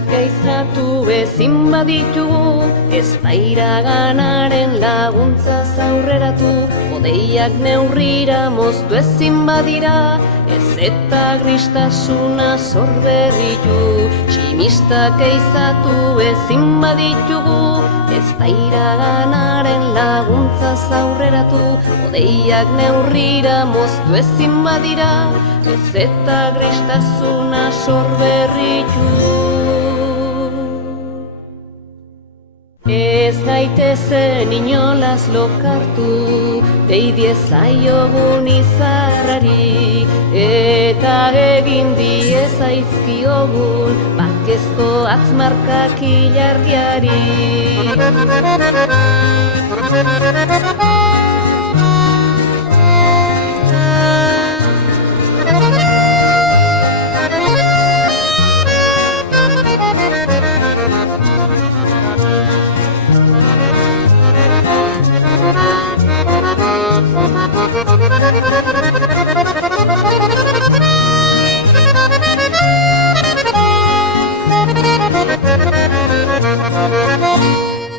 Tximistak eizatu ezin baditugu, ez da iraganaren laguntzaz aurreratu. Hodeiak neurrira moztu ezin badira, ez eta gristasuna sorberritu. Tximistak eizatu ezin baditugu, ez da iraganaren laguntzaz aurreratu. Hodeiak neurrira moztu ezin badira, ez eta gristasuna sorberritu. Ez gaitezen inolaz lokartu, dei diezaiogun izarrari, eta egin diezaizkiogun bakezko atzmarkak ilargiari.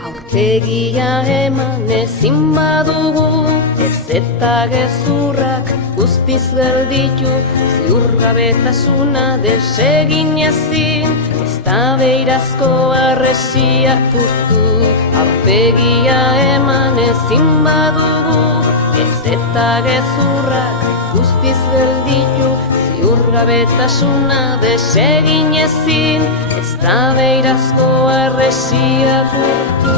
Aurpegia eman ezin badugu, ez eta gezurrak guztiz gelditu. Ziurgabetasuna desegin ezin, ez da beirazko arresiak urtu. Aurpegia eman ezin badugu, ez eta gezurrak guztiz gelditu. Ziurgabetasuna desegin ezin, ez da beirazko arresiak urtu.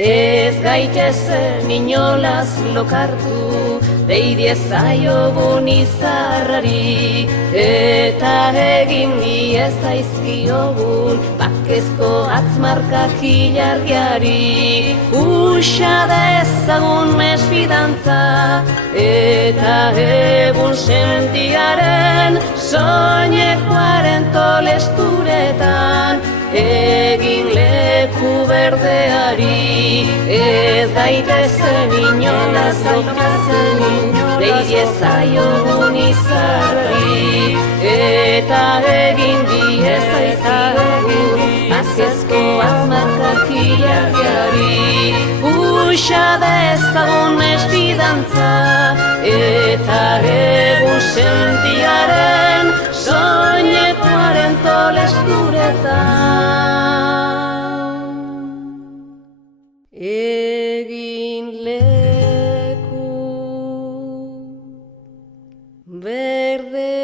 Ez gaitezen inolaz lokartu, dei diezaiogun izarrari, eta egin diezaizkiogun bakezko atzmarkak ilargiari. Uxa dezagun mesfidantza, eta egun sentiaren soinekoaren tolesturetan, egin leku berdeari. Ez daitezen inolaz lokartu, dei diezaiogun izarrari, eta egin diezaizkiogun bakezko atzmarkak ilargiari. Uxa dezagun mesfidantza, eta egun sentiaren soinekoaren tolesturetan. Egin leku berde